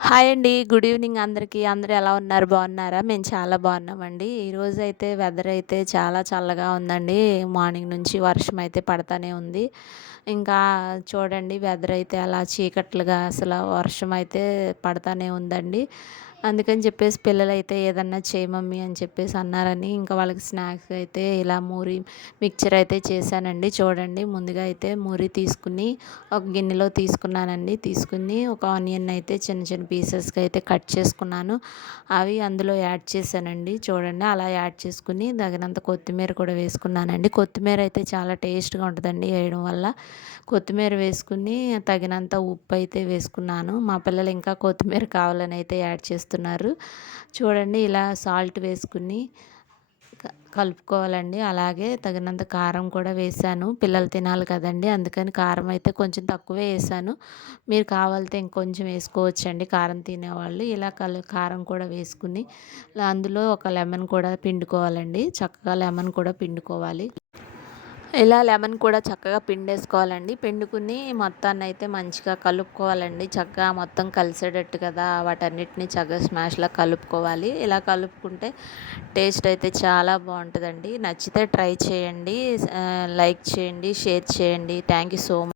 Hi అండి. Good evening అందరికీ. అందరూ ఎలా ఉన్నారు? బాగున్నారా? మేము చాలా బాగున్నామండి. ఈరోజు అయితే వెదర్ అయితే చాలా చల్లగా ఉందండి. మార్నింగ్ నుంచి వర్షం అయితే పడతానే ఉంది. ఇంకా చూడండి వెదర్ అయితే అలా చీకట్లుగా అసలు వర్షం అయితే పడతానే ఉందండి. అందుకని చెప్పేసి పిల్లలు అయితే ఏదన్నా చేయి మమ్మీ అని చెప్పేసి అన్నారని ఇంకా వాళ్ళకి స్నాక్స్ అయితే ఇలా మూరి మిక్చర్ అయితే చేశానండి. చూడండి ముందుగా అయితే మూరి తీసుకుని ఒక గిన్నెలో తీసుకున్నానండి. తీసుకుని ఒక ఆనియన్ అయితే చిన్న చిన్న పీసెస్గా అయితే కట్ చేసుకున్నాను. అవి అందులో యాడ్ చేశానండి. చూడండి అలా యాడ్ చేసుకుని తగినంత కొత్తిమీర కూడా వేసుకున్నానండి. కొత్తిమీర అయితే చాలా టేస్ట్గా ఉంటుందండి వేయడం వల్ల. కొత్తిమీర వేసుకుని తగినంత ఉప్పు అయితే వేసుకున్నాను. మా పిల్లలు ఇంకా కొత్తిమీర కావాలని అయితే యాడ్ చేస్తున్నారు. చూడండి ఇలా సాల్ట్ వేసుకుని కలుపుకోవాలండి. అలాగే తగినంత కారం కూడా వేసాను. పిల్లలు తినాలి కదండి అందుకని కారం అయితే కొంచెం తక్కువే వేసాను. మీరు కావాలితే ఇంకొంచెం వేసుకోవచ్చండి. కారం తినేవాళ్ళు ఇలా కలు కారం కూడా వేసుకుని అందులో ఒక లెమన్ కూడా పిండుకోవాలండి. చక్కగా లెమన్ కూడా పిండుకోవాలి. ఇలా లెమన్ కూడా చక్కగా పిండేసుకోవాలండి. పిండుకుని మొత్తాన్ని అయితే మంచిగా కలుపుకోవాలండి. చక్కగా మొత్తం కలిసేటట్టు కదా వాటన్నిటిని చక్కగా స్మాష్లా కలుపుకోవాలి. ఇలా కలుపుకుంటే టేస్ట్ అయితే చాలా బాగుంటుందండి. నచ్చితే ట్రై చేయండి. లైక్ చేయండి షేర్ చేయండి. Thank you so much